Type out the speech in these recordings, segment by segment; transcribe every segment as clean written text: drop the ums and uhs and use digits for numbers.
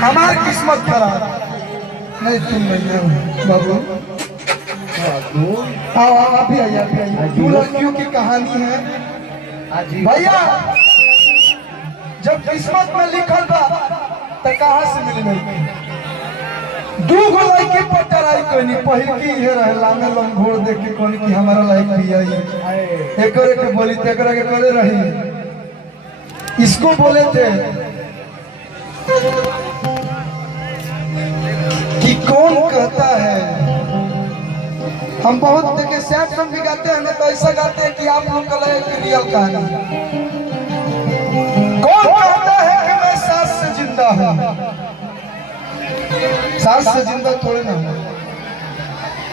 हमारी किस्मत खराब। नहीं तुम नहीं आओ बाबू, आओ आओ आप भी आइए, दो लड़कियों की कहानी है भैया। जब किस्मत में लिखल बा तो कहाँ से मिली लड़की? दू गो लड़की पर टराई कोनी, पहिल की है रहला में लंघोड़ देख के कोनी कि हमारा लाइक भी आई, एक के बोली तेकरा के करे रही। इसको बोले थे कि कौन कहता है, हम बहुत देखे सैड सॉन्ग भी गाते हैं ना, तो ऐसा गाते हैं कि आप लोग का लगे कि रियल कहानी। कौन कहता है कि मैं सांस से जिंदा हूं? सांस से जिंदा थोड़े ना हूं,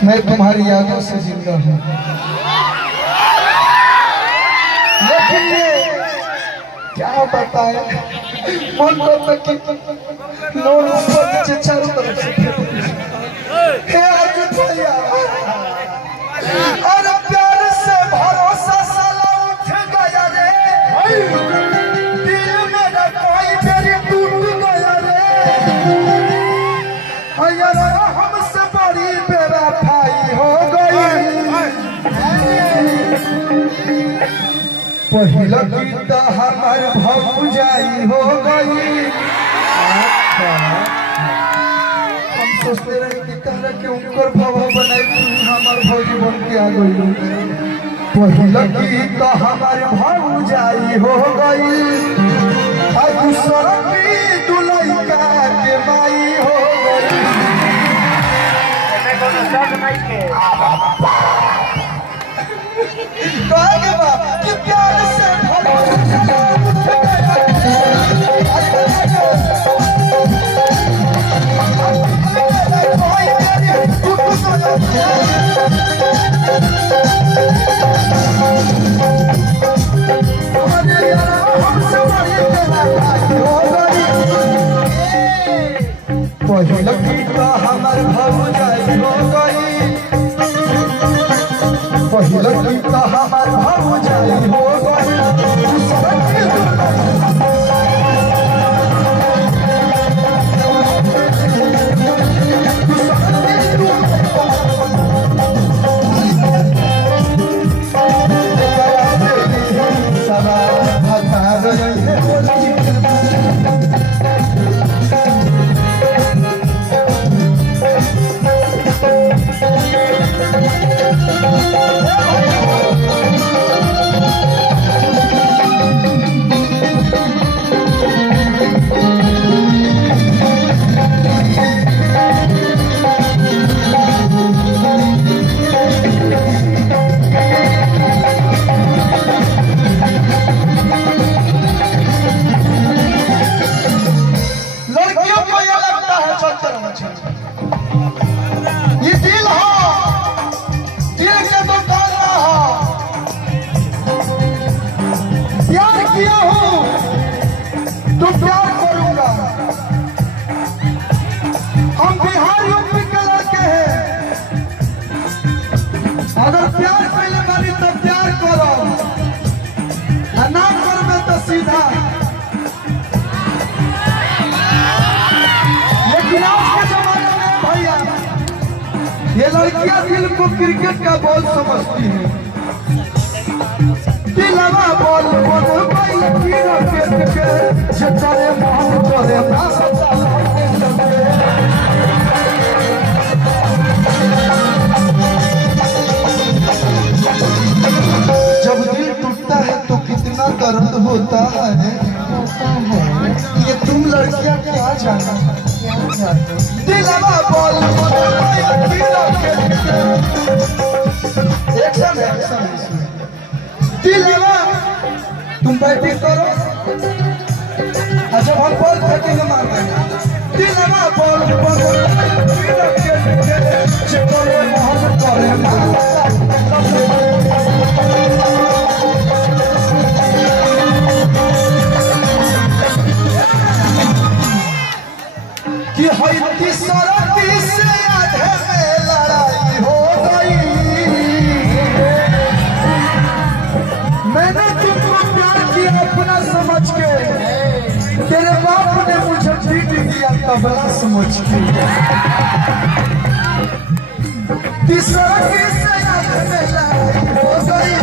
मैं तुम्हारी यादों से जिंदा हूं। लेकिन ये क्या बताए, मन को लोग ऊपर नीचे चारों तरफ से हे अर्जुन भैया, अरे प्यार से भरोसा साला उठ गया रे, दिल मेरा कोई मेरी टूट गया रे, यार हमसे बड़ी बेवफाई हो गई। पहिला गीत हमार भौजाई हो गई। हम सोचते रहे कि तरह के उनकर भव बनाई, हमार भौजी बन के आ गई। पहिला गीत हमार भौजाई हो गई, दूसरा की दुलैका के माई हो गई। कहे बा कि प्यार से पहिला गीत हमार भौजाई हो गई, पहिला गीत हमार भौजाई हो गई। अगर प्यार पहले बारी तो प्यार करो, ना करबे तो सीधा। लेकिन आज के जमाने में भैया ये लड़कियां दिल को क्रिकेट का बॉल समझती हैं। दिलवा बॉल बन गई क्रिकेट के, जतरे मन करे ना सच्चा जब दिल टूटता है तो कितना दर्द होता है। ये तुम लड़कियां क्या जानो, दिलवा बोल दिलवा तुम बैटिंग करो, अच्छा हम बॉल फेंकेंगे मार देंगे। दिलवा बॉल मोहब्बत करे कि हई तीसरा तीसरे आधे में लड़ाई हो गई। मैंने तुमको प्यार किया अपना समझ के, तेरे बाप ने मुझे पीट दिया तबला समझ के तीसरा किस्सा हो गई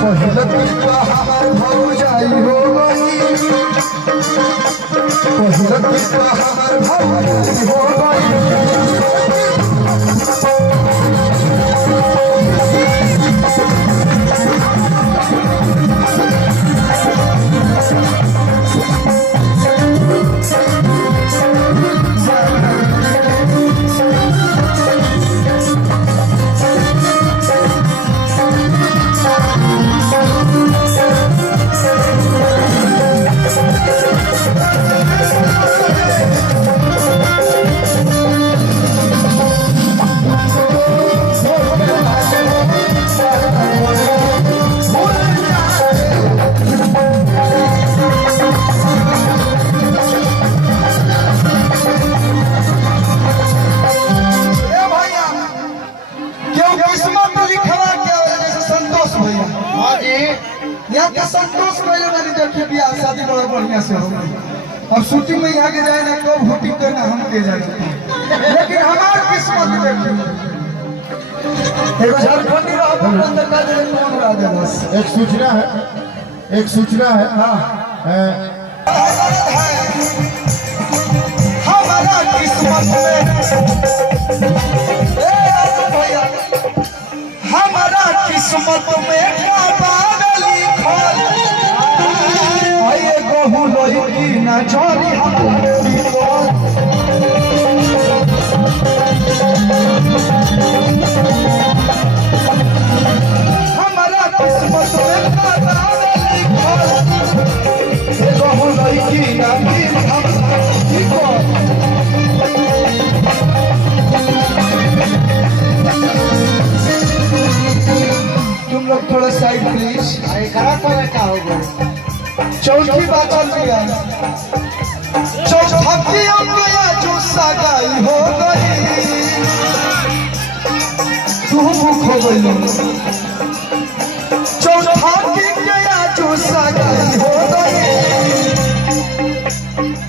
पहले तो हमार भौजाई हो गई पहले तो हमार भौजाई हो गई यहाँ के संतोष पहले मैंने देखी बियाह शादी बड़ा बढ़िया से हो गई। अब शूटिंग में यहाँ के जाए ना कब शूटिंग करना हम के जाए लेकिन हमारी किस्मत देखी एगो झारखंडी रहा तो का दे कौन रहा दे बस एक सूचना है हां हमारा किस्मत में भैया हमारा किस्मत में ना चोरी हमारा किस्मत में तुम लोग थोड़ा साइड प्लीज क्या होगा चौथी बात चल रही है चौथी जो सगाई हो गई तू मुख हो गई चौथी जो सगाई हो गई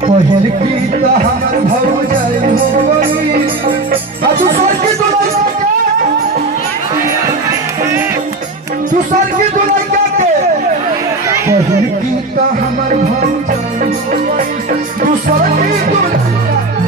पहल की तो हम भौजाई हो गई दूसर की दुल्हन पहल की तो हमर भौजाई दूसर की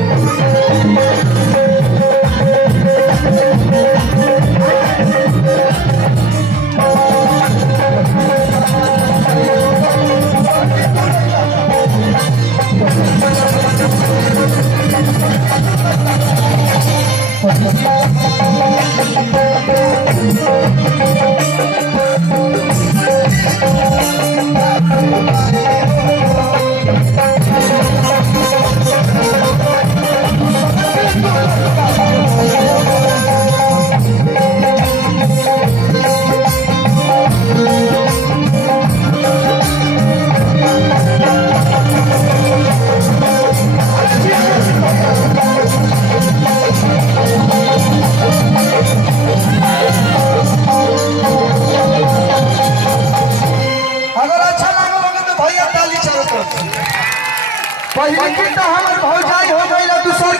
पहले की तो हमर भौजाई हो गई दूसर